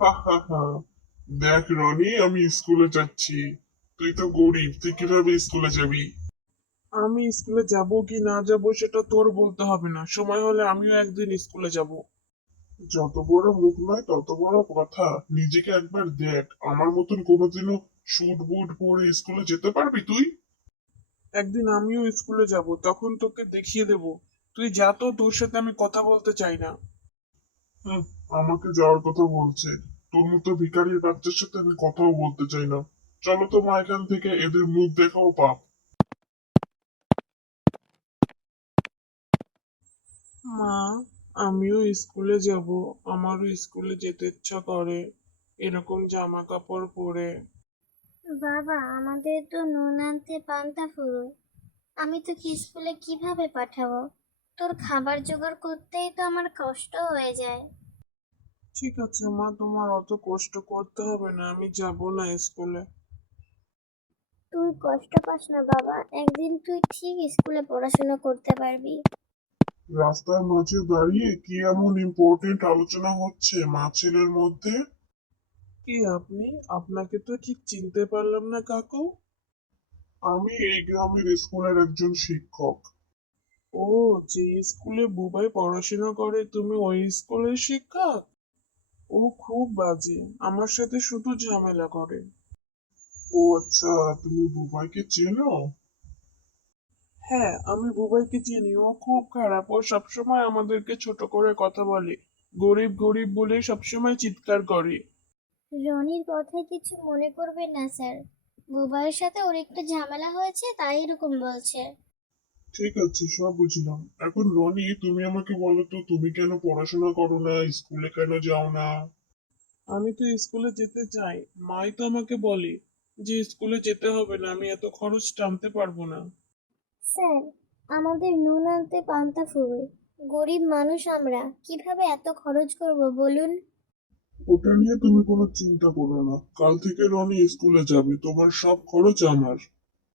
হা হা হা। দেখ রনি, আমি স্কুলে যাচ্ছি। তুই তো গরিব, তুই কিভাবে স্কুলে যাবি? আমি স্কুলে যাব কি না যাব সেটা তোর বলতে হবে না, সময় হলে আমিও একদিন স্কুলে যাব। যত বড় মুখ নয় তত বড় কথা। নিজেকে একবার দেখ, আমার মতন কোনোদিনও স্যুট বুট পরে স্কুলে যেতে পারবি তুই? একদিন আমিও স্কুলে যাব, তখন তোকে দেখিয়ে দেব। তুই যা তো, তোর সাথে আমি কথা বলতে চাই না। হুম, আমাকে যাওয়ার কথা বলছে। তোর মতো ভিখারির বাচ্চার সাথে আমি কথাও বলতে চাই না। চলো তো মা, এখান থেকে এদের মুখ দেখাও পাপ। মা, আমিও স্কুলে যাব। আমারও স্কুলে যেতে ইচ্ছা করে, এরকম জামা কাপড় পরে। বাবা, আমাদের তো নুন আনতে পান্তা ফুরোয়। আমি তোকে স্কুলে কিভাবে পাঠাবো? তোর খাবার জোগাড় করতেই তো আমার কষ্ট হয়ে যায়। ঠিক আছে মা, তোমার অত কষ্ট করতে হবে না, আমি যাব না স্কুলে। তুই কষ্ট পাস না বাবা, একদিন তুই ঠিক স্কুলে পড়াশোনা করতে পারবি। রাস্তার মাঝে দাঁড়িয়ে কি এমন ইম্পর্টেন্ট আলোচনা হচ্ছে মা ছেলের মধ্যে? কে আপনি? আপনাকে তো ঠিক চিনতে পারলাম না কাকু। আমি এই গ্রামের স্কুলের একজন শিক্ষক। ও, যে স্কুলে বুবাই পড়াশোনা করে তুমি ওই স্কুলের শিক্ষক? ও খুব বাজে, আমার সাথে শুধু ঝামেলা করে। ও আচ্ছা, তুমি বুবাইকে চেনো? হ্যাঁ, আমি বুবাইকে চিনি। ও খুব খারাপ, ও সবসময় আমাদেরকে ছোট করে কথা বলে। গরিব গরিব বলে সবসময় চিৎকার করে। রনির কথায় কিছু মনে করবেন না স্যার, বুবাইয়ের সাথে ওর একটু ঝামেলা হয়েছে তাই এরকম বলছে। ঠিক আছে, সব বুঝলাম। এখন রনি, তুমি আমাকে বলো তো, তুমি কেন পড়াশোনা করো না, স্কুলে কেন যাও না? আমি তো স্কুলে যেতে চাই। মাই তো আমাকে বলে যে স্কুলে যেতে হবে না, আমি এত খরচ টানতে পারবো না। স্যার, আমাদের নুন আনতে পান্তা ফুরোয়। গরিব মানুষ আমরা, কিভাবে এত খরচ করব বলুন? ওটা নিয়ে তুমি কোনো চিন্তা করো না, কাল থেকে রনি স্কুলে যাবে, তোমার সব খরচ আমার।